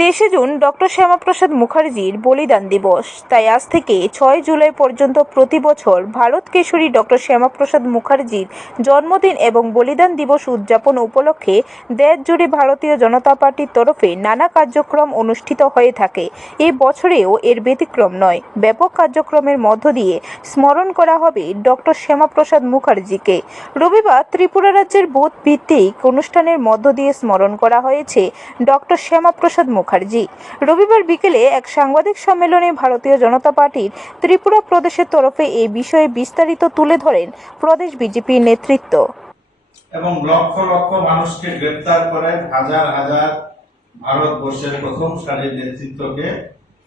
তেইশে June doctor Shyamaprasad মুখার্জির বলিদান দিবস। তাই আজ থেকে ছয় জুলাই পর্যন্ত প্রতি বছর ভারত কেশরী ডক্টর শ্যামাপ্রসাদ মুখার্জির জন্মদিন এবং বলিদান দিবস উদযাপন উপলক্ষে দেশ জুড়ে ভারতীয় জনতা পার্টির তরফে নানা কার্যক্রম অনুষ্ঠিত হয়ে থাকে। এ বছরেও এর ব্যতিক্রম নয়। ব্যাপক কার্যক্রমের মধ্য দিয়ে স্মরণ করা হবে ডক্টর শ্যামাপ্রসাদ মুখার্জিকে। রবিবার ত্রিপুরা রাজ্যের বোধ ভিত্তিক অনুষ্ঠানের মধ্য দিয়ে স্মরণ করা হয়েছে ডক্টর শ্যামাপ্রসাদ মুখার্জি। রবিবার বিকেলে এক সাংবাদিক সম্মেলনে ভারতীয় জনতা পার্টির ত্রিপুরা প্রদেশের তরফে এই বিষয়ে বিস্তারিত তুলে ধরেন প্রদেশ বিজেপির নেতৃত্ব। এবং লক্ষ লক্ষ মানুষকে গ্রেপ্তার করে হাজার হাজার ভারতবর্ষের প্রথম সারির নেতৃত্বকে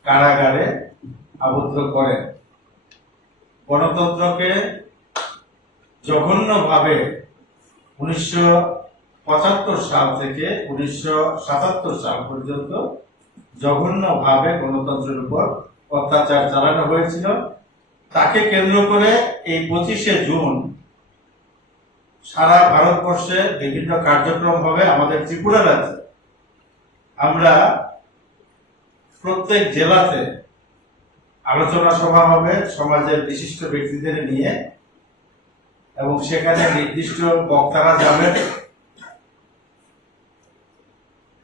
কারাগারে আবদ্ধ করে। গণতন্ত্রকে জঘন্যভাবে উনিশশো পঁচাত্তর সাল থেকে উনিশশো সাতাত্তর সাল পর্যন্ত জঘন্যভাবে গণতন্ত্রের উপর অত্যাচার চালানো হয়েছিল। তাকে কেন্দ্র করে এই পঁচিশে জুন সারা ভারতবর্ষে বিভিন্ন কার্যক্রম হবে আমাদের ত্রিপুরা রাজ্যে। আমরা প্রত্যেক জেলাতে আলোচনা সভা হবে সমাজের বিশিষ্ট ব্যক্তিদের নিয়ে এবং সেখানে নির্দিষ্ট বক্তারা যাবেন।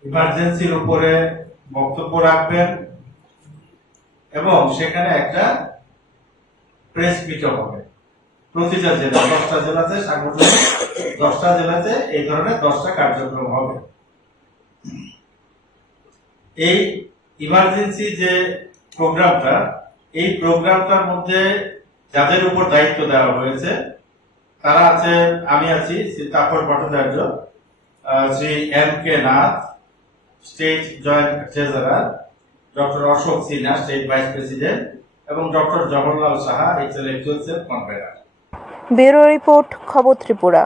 ইমার্জেন্সির উপরে বক্তব্য রাখবেন এবং সেখানে একটা প্রেস মিটও হবে। প্রতিটা জেলা দশটা জেলাতে সাংগঠনিক দশটা জেলাতে এই ধরনের দশটা কার্যক্রম হবে। এই ইমার্জেন্সি যে প্রোগ্রামটা এই প্রোগ্রামটার মধ্যে যাদের উপর দায়িত্ব দেওয়া হয়েছে, তারা আছে, আমি আছি, শ্রী তাপর Bhattacharya Shri M K Nath state joint treasurer doctor Ashok Sinha, state vice president, এবং doctor Jawaharlal Saha intellectuals convener. Bureau report, খবর ত্রিপুরা।